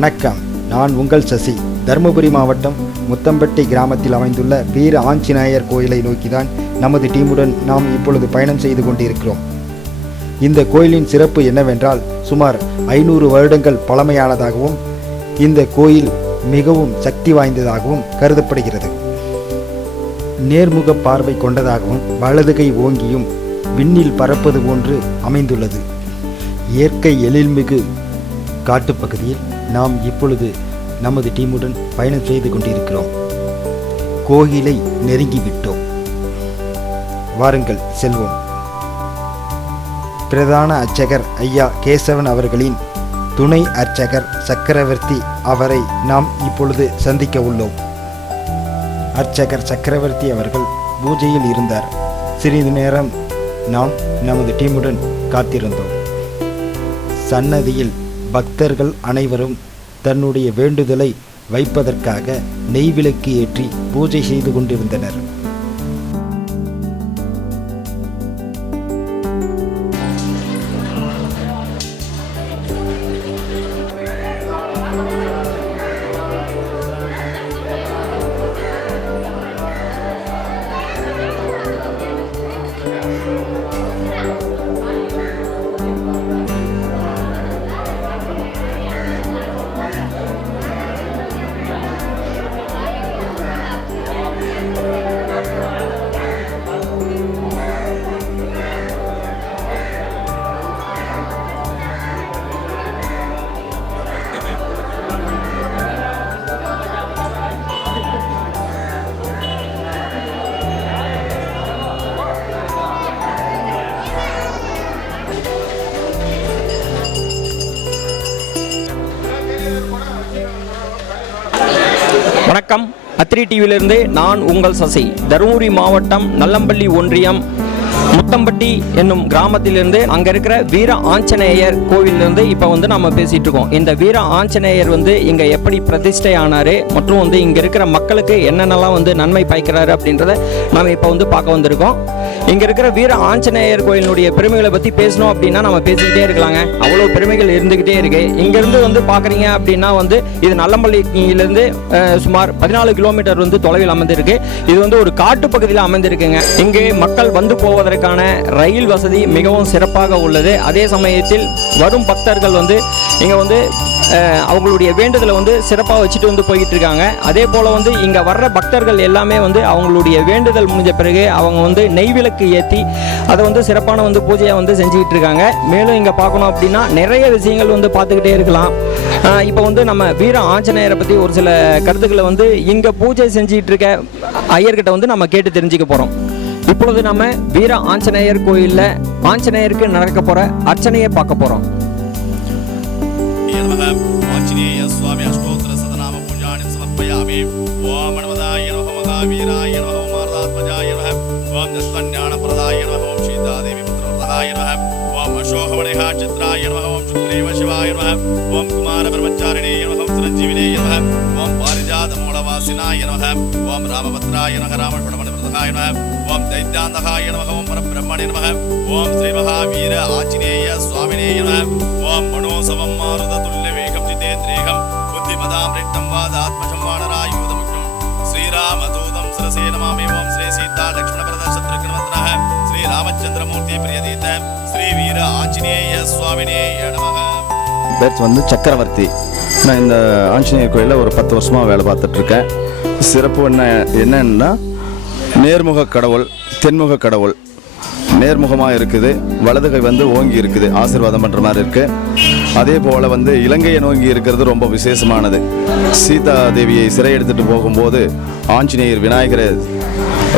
வணக்கம், நான் உங்கள் சசி. தருமபுரி மாவட்டம் முத்தம்பட்டி கிராமத்தில் அமைந்துள்ள வீர ஆஞ்சநேயர் கோயிலை நோக்கிதான் நமது டீமுடன் நாம் இப்பொழுது பயணம் செய்து கொண்டிருக்கிறோம். இந்த கோயிலின் சிறப்பு என்னவென்றால், சுமார் 500 வருடங்கள் பழமையானதாகவும் இந்த கோயில் மிகவும் சக்தி வாய்ந்ததாகவும் கருதப்படுகிறது. நேர்முக பார்வை கொண்டதாகவும் வலதுகை ஓங்கியும் விண்ணில் பறப்பது போன்று அமைந்துள்ளது. இயற்கை எழில்மிகு காட்டுப்பகுதியில் நாம் இப்பொழுது நமது டீமுடன் பயணம் செய்து கொண்டிருக்கிறோம். கோயிலை நெருங்கிவிட்டோம். வாருங்கள் செல்வோம். பிரதான அர்ச்சகர் ஐயா கேசவன் அவர்களின் துணை அர்ச்சகர் சக்கரவர்த்தி அவரை நாம் இப்பொழுது சந்திக்க உள்ளோம். அர்ச்சகர் சக்கரவர்த்தி அவர்கள் பூஜையில் இருந்தார். சிறிது நேரம் நாம் நமது டீமுடன் காத்திருந்தோம். சன்னதியில் பக்தர்கள் அனைவரும் தன்னுடைய வேண்டுதலை வைப்பதற்காக நெய்விளக்கு ஏற்றி பூஜை செய்து கொண்டிருந்தனர். வணக்கம், அத்திரி டிவியிலிருந்து நான் உங்கள் சசி. தருமபுரி மாவட்டம் நல்லம்பள்ளி ஒன்றியம் முத்தம்பட்டி என்னும் கிராமத்திலிருந்து அங்கே இருக்கிற வீர ஆஞ்சநேயர் கோவிலிருந்து இப்போ நம்ம பேசிகிட்டு இருக்கோம். இந்த வீர ஆஞ்சநேயர் இங்கே எப்படி பிரதிஷ்டை ஆனார் மற்றும் இங்கே இருக்கிற மக்களுக்கு என்னென்னலாம் நன்மை பயக்கிறாரு அப்படின்றத நம்ம இப்போ பார்க்க வந்திருக்கோம். இங்கே இருக்கிற வீர ஆஞ்சநேயர் கோயிலினுடைய பெருமைகளை பற்றி பேசணும் அப்படின்னா நம்ம பேசிக்கிட்டே இருக்கலாங்க. அவ்வளோ பெருமைகள் இருந்துக்கிட்டே இருக்கு. இங்கேருந்து பார்க்குறீங்க அப்படின்னா இது நல்லம்பள்ளியிலேருந்து சுமார் 14 கிலோமீட்டர் தொலைவில் அமைந்திருக்கு. இது ஒரு காட்டு பகுதியில் அமைந்திருக்குங்க. இங்கே மக்கள் போவதற்கான ரயில் வசதி மிகவும் சிறப்பாக உள்ளது. அதே சமயத்தில் வரும் பக்தர்கள் இங்கே அவங்களுடைய வேண்டுதலை சிறப்பாக வச்சுட்டு போய்கிட்டு இருக்காங்க. அதே போல் இங்கே வர்ற பக்தர்கள் எல்லாமே அவங்களுடைய வேண்டுதல் முடிஞ்ச பிறகு அவங்க நெய்விளக்கு ஏற்றி அதை சிறப்பான பூஜையை செஞ்சுக்கிட்டு இருக்காங்க. மேலும் இங்கே பார்க்கணும் அப்படின்னா நிறைய விஷயங்கள் பார்த்துக்கிட்டே இருக்கலாம். இப்போ நம்ம வீர ஆஞ்சநேயரை பற்றி ஒரு சில கருத்துக்களை இங்கே பூஜை செஞ்சுக்கிட்டு இருக்க ஐயர்கிட்ட நம்ம கேட்டு தெரிஞ்சுக்க போகிறோம். இப்பொழுது நம்ம வீர ஆஞ்சநேயர் கோயிலில் ஆஞ்சநேயருக்கு நடக்க போகிற அர்ச்சனையை பார்க்க போகிறோம். ஆஞ்சநேய சுவாமி அஷ்டோத்திர சதநாம பூஜானி சமர்ப்பயாமி. ஓம் மன்மதாய நமः மகாவீராய நமः மார்தாத்மஜாய நமः. ஓம் தத்வஞான பிரதாய நமः. ஓம் சீதாதேவி புத்திரவரதாய நமः. ஓம் அசோகவனேஹ சித்ராய நமः. ஓம் சுக்ரேவ சிவாய நமः. ஓம் குமார பிரம்மச்சாரிணே நமः. ஓம் சிரஞ்சீவினே நமः. ஓம் பாரிஜாத மூலவாசினாய நமः. ஓம் ராமபத்ராய நமः. ராமபடமணபிரதாய நமः. ஓம் தைத்யாந்தகாய நமः. ஓம் பரபிரம்மணே நமः. ஓம் ஸ்ரீ மகாவீர ஆஞ்சநேய சுவாமினே நமः. ஓம் மனோசவம் மாருத துல்லிய வேகம் ஜிதேந்திரேகம் புத்திமதாம் ரிட்டம் வாதாத்மஜம் வானராயூதமுக்யம் ஸ்ரீராமதூதம் சிரசே நமாமி. ஓம் ஸ்ரீ சீதா லக்ஷ்மண பிரத சத்ருக்னவத்னஹ ஸ்ரீ ராமச்சந்திரமூர்த்தி பிரியதீத ஸ்ரீ வீர ஆஞ்சநேய சுவாமினே நமः. பேர் சக்கரவர்த்தி. நான் இந்த ஆஞ்சநேயர் கோயிலில் ஒரு 10 வருஷமாக வேலை பார்த்துட்ருக்கேன். சிறப்பு என்னன்னா நேர்முக கடவுள், தென்முக கடவுள். நேர்முகமாக இருக்குது, வலதுகை ஓங்கி இருக்குது, ஆசீர்வாதம் பண்ணுற மாதிரி இருக்குது. அதே போல் இலங்கையை நோங்கி இருக்கிறது ரொம்ப விசேஷமானது. சீதா தேவியை சிறை எடுத்துகிட்டு போகும்போது ஆஞ்சநேயர் விநாயகரை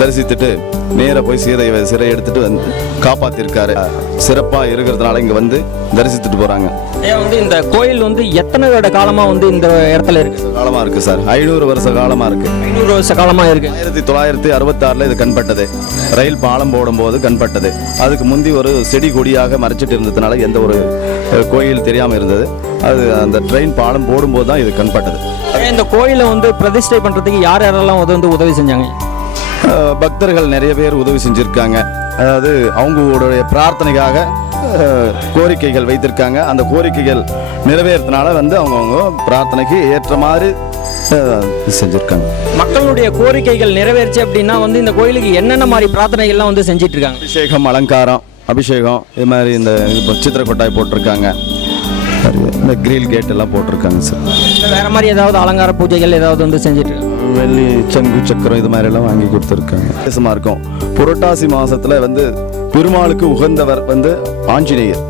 தரிசித்துட்டு நேராக போய் சீதையை சிறை எடுத்துகிட்டு காப்பாற்றிருக்காரு. சிறப்பாக இருக்கிறதுனால இங்கே தரிசித்துட்டு போகிறாங்க. இந்த கோயில் எத்தனை வருட காலமாக இந்த இடத்துல இருக்குது? காலமாக இருக்குது சார். 500 வருஷ காலமாக இருக்குது. 500 வருஷ காலமாக இருக்குது. 1966 இது கண்பட்டது. ரயில் பாலம் போடும்போது கண்பட்டது. அதுக்கு முந்தி ஒரு செடி கொடியாக மறைச்சிட்டு இருந்ததுனால எந்த ஒரு கோயில் தெரியாமல் இருந்தது. அது அந்த ட்ரெயின் பாலம் போடும்போது தான் இது கண்பட்டது. இந்த கோயிலை பிரதிஷ்டை பண்ணுறதுக்கு யார் யாரெல்லாம் உதவி செஞ்சாங்க? பக்தர்கள் நிறைய பேர் உதவி செஞ்சுருக்காங்க. அதாவது அவங்களுடைய பிரார்த்தனைக்காக கோரிக்கைகள் வைத்திருக்காங்க. அந்த கோரிக்கைகள் நிறைவேறதுனால வந்து அவங்கவுங்க பிரார்த்தனைக்கு ஏற்ற மாதிரி செஞ்சுருக்காங்க. மக்களுடைய கோரிக்கைகள் நிறைவேறுச்சு அப்படின்னா வந்து இந்த கோயிலுக்கு என்னென்ன மாதிரி பிரார்த்தனைகள்லாம் வந்து செஞ்சிட்டு இருக்காங்க? அபிஷேகம், அலங்காரம், அபிஷேகம், இது மாதிரி இந்த சித்திர கொட்டாய் போட்டிருக்காங்க, இந்த கிரில் கேட் எல்லாம் போட்டிருக்காங்க சார். வேற மாதிரி ஏதாவது அலங்கார பூஜைகள் ஏதாவது வந்து செஞ்சுட்டு இருக்காங்க? வெள்ளி சங்கு சக்கரம் இது மாதிரி எல்லாம் வாங்கி கொடுத்துருக்காங்க. விசேஷமாக இருக்கும். புரட்டாசி மாதத்தில் வந்து பெருமாளுக்கு உகந்தவர் வந்து ஆஞ்சநேயர்.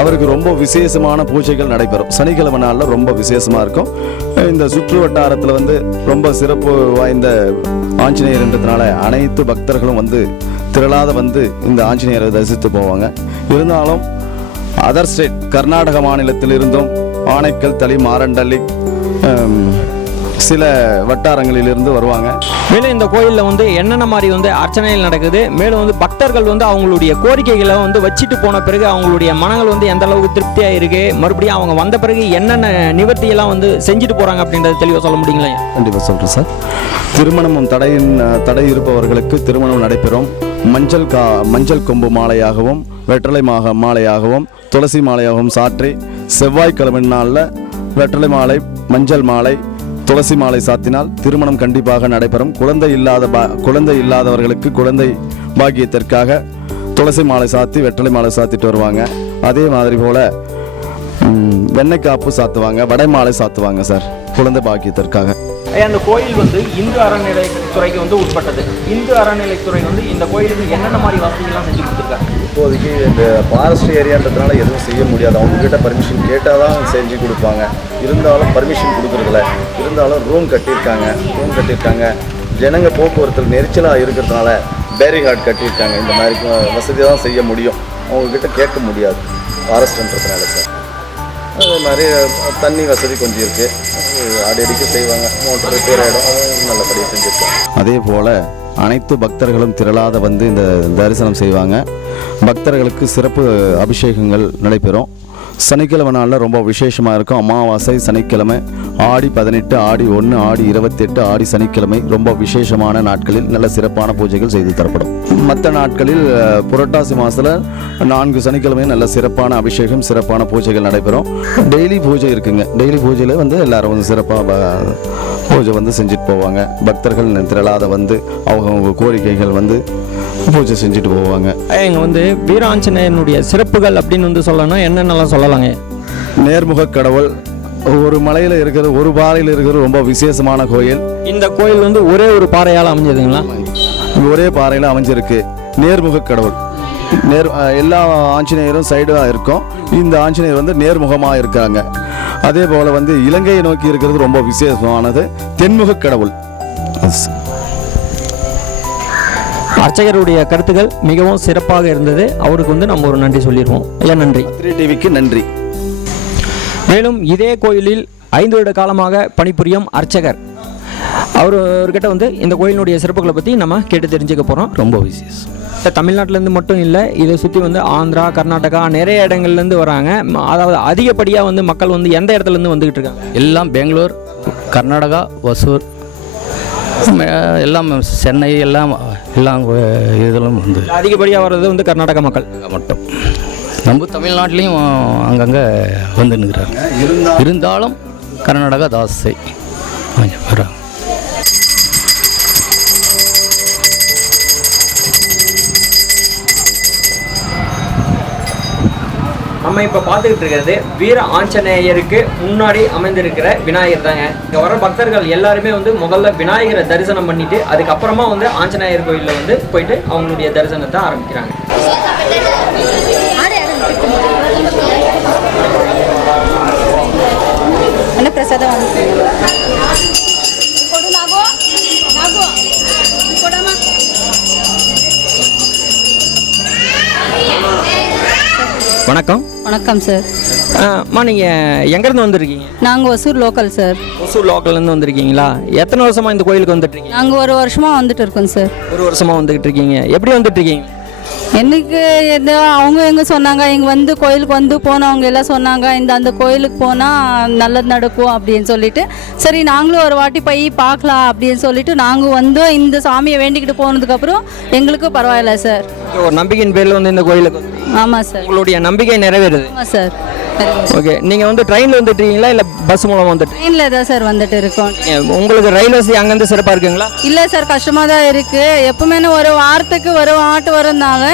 அவருக்கு ரொம்ப விசேஷமான பூஜைகள் நடைபெறும். சனிக்கிழமை நாளில் ரொம்ப விசேஷமாக இருக்கும். இந்த சுற்று வட்டாரத்தில் வந்து ரொம்ப சிறப்பு வாய்ந்த ஆஞ்சநேயர்ன்றதுனால அனைத்து பக்தர்களும் வந்து திரளாத வந்து இந்த ஆஞ்சநேயரை தரிசித்து போவாங்க. இருந்தாலும் அதர் ஸ்டேட் கர்நாடக மாநிலத்தில் இருந்தும் ஆனைக்கல், தளி, மாரண்டள்ளி சில வட்டாரங்களிலிருந்து வருவாங்க. மேலும் இந்த கோயிலில் வந்து என்னென்ன மாதிரி வந்து அர்ச்சனைகள் நடக்குது, மேலும் வந்து பக்தர்கள் வந்து அவங்களுடைய கோரிக்கைகளை வந்து வச்சுட்டு போன பிறகு அவங்களுடைய மனங்கள் வந்து எந்த அளவுக்கு திருப்தியாக இருக்கு, மறுபடியும் அவங்க வந்த பிறகு என்னென்ன நிவர்த்தியெல்லாம் வந்து செஞ்சுட்டு போகிறாங்க அப்படின்றத தெளிவாக சொல்ல முடியுங்களா? கண்டிப்பாக சொல்கிறேன் சார். திருமணமும் தடை இருப்பவர்களுக்கு திருமணம் நடைபெறும். மஞ்சள் கொம்பு மாலையாகவும் வெற்றலை மாலையாகவும் துளசி மாலையாகவும் சாற்றி செவ்வாய்க்கிழமை நாளில் வெற்றலை மாலை, மஞ்சள் மாலை, துளசி மாலை சாத்தினால் திருமணம் கண்டிப்பாக நடைபெறும். குழந்தை இல்லாதவர்களுக்கு குழந்தை பாக்கியத்திற்காக துளசி மாலை சாத்தி வெற்றலை மாலை சாத்திட்டு வருவாங்க. அதே மாதிரி போல் வெண்ணெய் காப்பு சாத்துவாங்க, வடை மாலை சாத்துவாங்க சார், குழந்தை பாக்கியத்திற்காக. அந்த கோயில் வந்து இந்து அறநிலைத்துறைக்கு வந்து உட்பட்டது. இந்து அறநிலைத்துறை வந்து இந்த கோயிலுக்கு என்னென்ன மாதிரி வசதிகள்லாம் செஞ்சு கொடுத்துருக்காங்க? இப்போதைக்கு இந்த ஃபாரஸ்ட் ஏரியான்றதுனால எதுவும் செய்ய முடியாது. அவங்கக்கிட்ட பர்மிஷன் கேட்டால் தான் செஞ்சு கொடுப்பாங்க. இருந்தாலும் பர்மிஷன் கொடுக்குறதில்ல. இருந்தாலும் ரூம் கட்டியிருக்காங்க. ஜனங்க போக்குவரத்தில் நெரிச்சலாக இருக்கிறதுனால பேரிகார்டு கட்டியிருக்காங்க. இந்த மாதிரி வசதி தான் செய்ய முடியும். அவங்கக்கிட்ட கேட்க முடியாது ஃபாரஸ்ட்ன்றதுனால சார். அதே மாதிரி தண்ணி வசதி கொஞ்சம் இருக்குது, அடிக்கடி செய்வாங்க. மோட்டர் ரிப்பேர் ஆகிடும், நல்லபடியாக செஞ்சுருக்காங்க. அதே போல் அனைத்து பக்தர்களும் திரளாத வந்து இந்த தரிசனம் செய்வாங்க. பக்தர்களுக்கு சிறப்பு அபிஷேகங்கள் நடைபெறும். சனிக்கிழமை நாளில் ரொம்ப விசேஷமாக இருக்கும். அமாவாசை சனிக்கிழமை, ஆடி 18, ஆடி 1, ஆடி 28, ஆடி சனிக்கிழமை ரொம்ப விசேஷமான நாட்களில் நல்ல சிறப்பான பூஜைகள் செய்து தரப்படும். மற்ற நாட்களில் புரட்டாசி மாதத்தில் 4 சனிக்கிழமையும் நல்ல சிறப்பான அபிஷேகம், சிறப்பான பூஜைகள் நடைபெறும். டெய்லி பூஜை இருக்குங்க. டெய்லி பூஜையில் வந்து எல்லாரும் வந்து சிறப்பாக பூஜை வந்து செஞ்சுட்டு போவாங்க. பக்தர்கள் திரளாத வந்து அவங்க கோரிக்கைகள் வந்து பூஜை செஞ்சுட்டு போவாங்க. இங்கே வந்து வீராஞ்சநேயனுடைய சிறப்புகள் அப்படின்னு வந்து சொல்லணும், என்னென்னலாம் சொல்லலாங்க? நேர்முக கடவுள், ஒரு மலையில் இருக்கிறது, ஒரு பாறையில் இருக்கிறது ரொம்ப விசேஷமான கோயில். இந்த கோயில் வந்து ஒரே ஒரு பாறையால் அமைஞ்சதுங்களா? ஒரே பாறையில் அமைஞ்சிருக்கு. நேர்முக கடவுள். எல்லா ஆஞ்சநேயரும் சைடாக இருக்கும். இந்த ஆஞ்சநேயர் வந்து நேர்முகமாக இருக்காங்க. அதே போல் வந்து இலங்கையை நோக்கி இருக்கிறது ரொம்ப விசேஷமானது தென்முக கடவுள். அர்ச்சகருடைய கருத்துக்கள் மிகவும் சிறப்பாக இருந்தது. அவருக்கு வந்து நம்ம ஒரு நன்றி சொல்லிடுவோம். ஐயா நன்றி. டிவிக்கு நன்றி. மேலும் இதே கோயிலில் 5 வருட காலமாக பணிபுரியும் அர்ச்சகர் அவர்கிட்ட வந்து இந்த கோயிலினுடைய சிறப்புகளை பற்றி நம்ம கேட்டு தெரிஞ்சுக்க போகிறோம். ரொம்ப விசேஷம். தமிழ்நாட்டிலேருந்து மட்டும் இல்லை, இதை சுற்றி வந்து ஆந்திரா, கர்நாடகா நிறைய இடங்கள்லேருந்து வராங்க. அதாவது அதிகப்படியாக வந்து மக்கள் வந்து எந்த இடத்துலேருந்து வந்துக்கிட்டு இருக்காங்க? எல்லாம் பெங்களூர், கர்நாடகா, ஒசூர், எல்லாம் சென்னை, எல்லாம் இதெல்லாம் வந்து அதிகப்படியாக வர்றது வந்து கர்நாடக மக்கள் மட்டும். நம்ம தமிழ்நாட்டிலையும் அங்கங்கே வந்து நிற்கிறாங்க. இருந்தாலும் கர்நாடகா தாசை வராங்க. நம்ம இப்போ பார்த்துக்கிட்டு இருக்கிறது வீர ஆஞ்சநேயருக்கு முன்னாடி அமைந்திருக்கிற விநாயகர் தாங்க. இங்கே வர பக்தர்கள் எல்லாருமே வந்து முதல்ல விநாயகரை தரிசனம் பண்ணிட்டு அதுக்கப்புறமா வந்து ஆஞ்சநேயர் கோயிலில் வந்து போயிட்டு அவங்களுடைய தரிசனத்தை ஆரம்பிக்கிறாங்க. வணக்கம். வணக்கம் சார். நீங்கள் எங்கேருந்து வந்துருக்கீங்க? நாங்கள் ஒசூர் லோக்கல் சார். ஒசூர் லோக்கல்லேருந்து வந்திருக்கீங்களா? எத்தனை வருஷமாக இந்த கோயிலுக்கு வந்துட்டுருக்கீங்க? நாங்கள் 1 வருஷமாக வந்துட்டு இருக்கோம் சார். 1 வருஷமாக வந்துக்கிட்டு இருக்கீங்க. எப்படி வந்துட்டு இருக்கீங்க? எனக்கு எது அவங்க எங்கே சொன்னாங்க, இங்கே வந்து கோயிலுக்கு வந்து போனவங்க எல்லாம் சொன்னாங்க, அந்த கோயிலுக்கு போனால் நல்லது நடக்கும் அப்படின்னு சொல்லிட்டு, சரி நாங்களும் ஒரு வாட்டி போய் பார்க்கலாம் அப்படின்னு சொல்லிட்டு நாங்கள் வந்து இந்த சாமியை வேண்டிக்கிட்டு போனதுக்கப்புறம் எங்களுக்கு பரவாயில்ல சார். ஒரு நம்பிக்கையின் பேரில் வந்து இந்த கோயிலுக்கு ஆமாம் சார். உங்களுடைய நம்பிக்கை நிறைவேறுது. ஆமாம் சார். ஓகே, நீங்கள் வந்து ட்ரெயினில் வந்துட்டுருக்கீங்களா இல்லை பஸ் மூலம் வந்துட்டு? ட்ரெயினில் தான் சார் வந்துட்டு இருக்கோம். உங்களுக்கு ரயில் வசதி அங்கேருந்து சிறப்பாக இருக்குங்களா? இல்லை சார், கஷ்டமாக தான் இருக்குது. எப்பவுமே ஒரு வாரத்துக்கு ஒரு ஆட்டு வரதுனால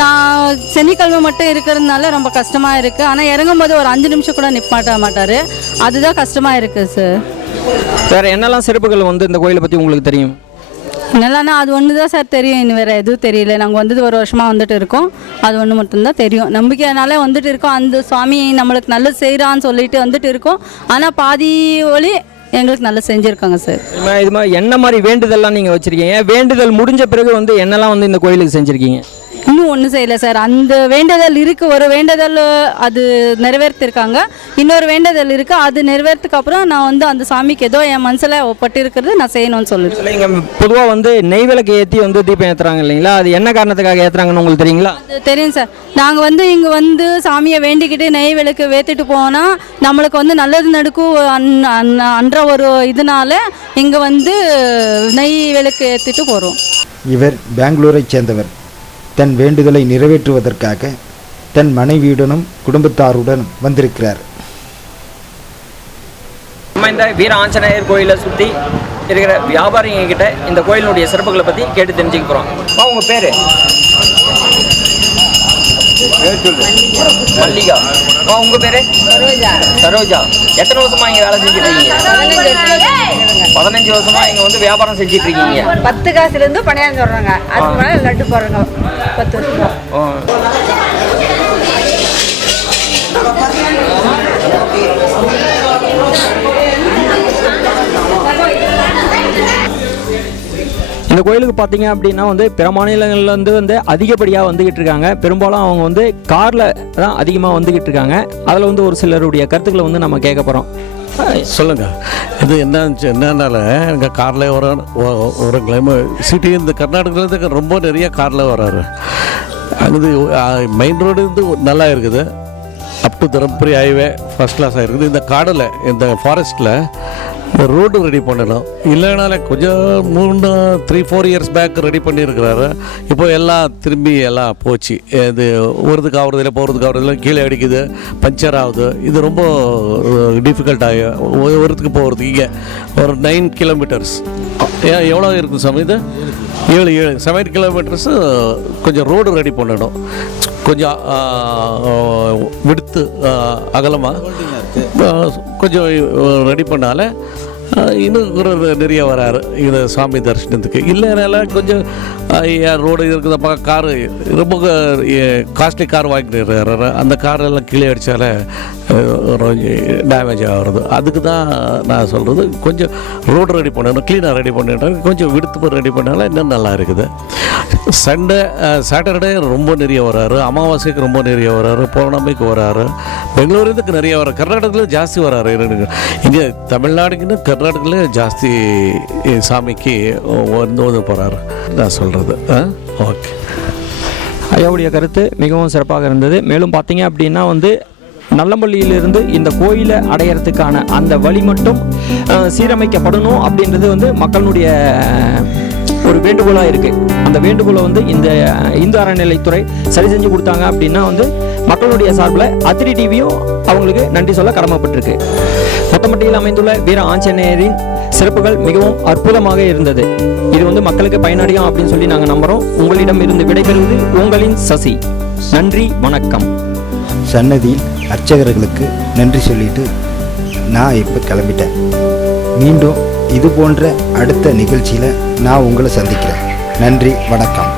நான் சனிக்கிழமை மட்டும் இருக்கிறதுனால ரொம்ப கஷ்டமாக இருக்குது. ஆனால் இறங்கும் போது ஒரு 5 நிமிஷம் கூட நிப்பாட்ட மாட்டார். அதுதான் கஷ்டமாக இருக்குது சார். வேறு என்னெல்லாம் சிறப்புகள் வந்து இந்த கோயிலை பற்றி உங்களுக்கு தெரியும்? என்னெல்லாம்னா அது ஒன்று தான் சார் தெரியும். இன்னும் வேறு எதுவும் தெரியல. நாங்கள் வந்தது ஒரு வருஷமாக வந்துட்டு இருக்கோம். அது ஒன்று மட்டும்தான் தெரியும். நம்பிக்கைனால வந்துட்டு இருக்கோம். அந்த சுவாமி நம்மளுக்கு நல்லது செய்கிறான்னு சொல்லிட்டு வந்துட்டு இருக்கோம். ஆனால் பாதி வழி எங்களுக்கு நல்லா செஞ்சுருக்காங்க சார். இது மாதிரி என்ன மாதிரி வேண்டுதல்லாம் நீங்கள் வச்சுருக்கீங்க? வேண்டுதல் முடிஞ்ச பிறகு வந்து என்னெல்லாம் வந்து இந்த கோயிலுக்கு செஞ்சுருக்கீங்க? இன்னும் ஒன்றும் செய்யலை சார். அந்த வேண்டுதல் இருக்குது. ஒரு வேண்டுதல் அது நிறைவேற்றிருக்காங்க. இன்னொரு வேண்டுதல் இருக்குது. அது நிறைவேறதுக்கு அப்புறம் நான் வந்து அந்த சாமிக்கு ஏதோ என் மனசில் ஒப்பட்டு இருக்கிறது நான் செய்யணும்னு சொல்லியிருக்கேன். இங்கே பொதுவாக வந்து நெய் விளக்கு ஏற்றி வந்து தீபம் ஏற்றுறாங்க இல்லைங்களா? அது என்ன காரணத்துக்காக ஏற்றுறாங்கன்னு உங்களுக்கு தெரியுங்களா? அது தெரியும் சார். நாங்கள் வந்து இங்கே வந்து சாமியை வேண்டிக்கிட்டு நெய் விளக்கு வேற்றிட்டு போனால் நம்மளுக்கு வந்து நல்லது நடக்கும் அன்ற ஒரு இதனால இங்கே வந்து நெய் விளக்கு ஏற்றிட்டு போகிறோம். இவர் பெங்களூரை சேர்ந்தவர். தன் வேண்டுதலை நிறைவேற்றுவதற்காக தன் மனைவியுடனும் குடும்பத்தாருடன் வந்திருக்கிறார். நம்ம இந்த வீர ஆஞ்சநேயர் கோயிலை சுற்றி இருக்கிற வியாபாரிங்க கிட்ட இந்த கோயிலுடைய சிறப்புகளை பற்றி கேட்டு தெரிஞ்சுக்க போகிறோம். உங்கள் பேர்? மல்லிகா. உங்கள் பேர்? சரோஜா. எத்தனை வருஷமா இங்கே வேலை செஞ்சுட்டு இருக்கீங்க? 15 வருஷமா இங்கே வந்து வியாபாரம் செஞ்சுட்டு இருக்கீங்க. 10 காசுலேருந்து பணியாரம் சொல்கிறாங்க. அதுக்கு மேலே லட்டு போடுறாங்க. 10 வருஷமா. இந்த கோயிலுக்கு பார்த்தீங்க அப்படின்னா வந்து பிற மாநிலங்கள்லேருந்து வந்து அதிகப்படியாக வந்துக்கிட்டு இருக்காங்க. பெரும்பாலும் அவங்க வந்து காரில் தான் அதிகமாக வந்துக்கிட்டு இருக்காங்க. அதில் வந்து ஒரு சிலருடைய கருத்துக்களை வந்து நம்ம கேட்க போகிறோம். சொல்லுங்கள். இது என்னன்னால எங்கள் காரில் ஒரு கிளைம சிட்டி இந்த கர்நாடகாவிலேருந்து ரொம்ப நிறைய காரில் வர்றாரு. அங்கே மெயின் ரோடு வந்து நல்லா இருக்குது. Up to Dharmapuri highway first கிளாஸாக இருக்குது. இந்த காடில் இந்த ஃபாரஸ்ட்டில் ரோடு ரெடி பண்ணணும். இல்லைனால கொஞ்சம் 3-4 இயர்ஸ் பேக் ரெடி பண்ணியிருக்கிறாரு. இப்போ எல்லாம் திரும்பி எல்லாம் போச்சு. இது ஒருதுக்கு ஆகுறதில்ல, போகிறதுக்கு ஆகுறதில்ல, கீழே அடிக்குது, பஞ்சர் ஆகுது. இது ரொம்ப டிஃபிகல்ட் ஆகும் ஒருத்துக்கு போகிறதுக்கு. இங்கே ஒரு 9 கிலோமீட்டர்ஸ் எவ்வளோ இருக்கும் சாமி? இது 7 கிலோமீட்டர்ஸு கொஞ்சம் ரோடு ரெடி பண்ணணும். கொஞ்சம் விடுத்து அகலமாக கொஞ்சம் ரெடி பண்ணால இன்னும் நிறைய வராரு இந்த சாமி தரிசனத்துக்கு. இல்லைனால கொஞ்சம் ரோடு இருக்குதப்பா, காரு ரொம்ப காஸ்ட்லி கார் வாங்கிட்டு அந்த காரெல்லாம் கீழே அடித்தால டேமேஜ் ஆகிறது. அதுக்கு தான் நான் சொல்கிறது, கொஞ்சம் ரோடு ரெடி பண்ணணும், க்ளீனாக ரெடி பண்ணிட்டாங்க. கொஞ்சம் விடுத்து ரெடி பண்ணாலும் இன்னும் நல்லா இருக்குது. சாட்டர்டே ரொம்ப நிறைய வராரு. அமாவாசைக்கு ரொம்ப நிறைய வராரு. பௌர்ணமிக்கு வராரு. பெங்களூருக்கு நிறைய வராரு. கர்நாடகத்தில் ஜாஸ்தி வராரு. இங்கே தமிழ்நாடுக்குன்னு கர்நாடகாவில் ஜாஸ்தி சாமிக்கு வந்து போகிறாரு நான் சொல்கிறது. ஓகே, ஐயாவுடைய கருத்து மிகவும் சிறப்பாக இருந்தது. மேலும் பார்த்தீங்க அப்படின்னா வந்து நல்லம்பள்ளியிலிருந்து இந்த கோயிலை அடையிறதுக்கான அந்த வழி மட்டும் சீரமைக்கப்படணும் அப்படின்றது வந்து மக்களுடைய ஒரு வேண்டுகோளாக இருக்குது. அந்த வேண்டுகோளை வந்து இந்த இந்து அறநிலைத்துறை சரி செஞ்சு கொடுத்தாங்க அப்படின்னா வந்து மக்களுடைய சார்பில் அத்திரி டிவியும் அவங்களுக்கு நன்றி சொல்ல கடமைப்பட்டிருக்கு. முத்தம்பட்டியில் அமைந்துள்ள வீர ஆஞ்சநேயரின் சிறப்புகள் மிகவும் அற்புதமாக இருந்தது. இது வந்து மக்களுக்கு பயனடையும் அப்படின்னு சொல்லி நாங்கள் நம்புகிறோம். உங்களிடம் இருந்து விடைபெறுவது உங்களின் சசி. நன்றி, வணக்கம். சன்னதியில் அர்ச்சகர்களுக்கு நன்றி சொல்லிட்டு நான் இப்போ கிளம்பிட்டேன். மீண்டும் இது போன்ற அடுத்த நிகழ்ச்சியில் நான் உங்களை சந்திக்கிறேன். நன்றி, வணக்கம்.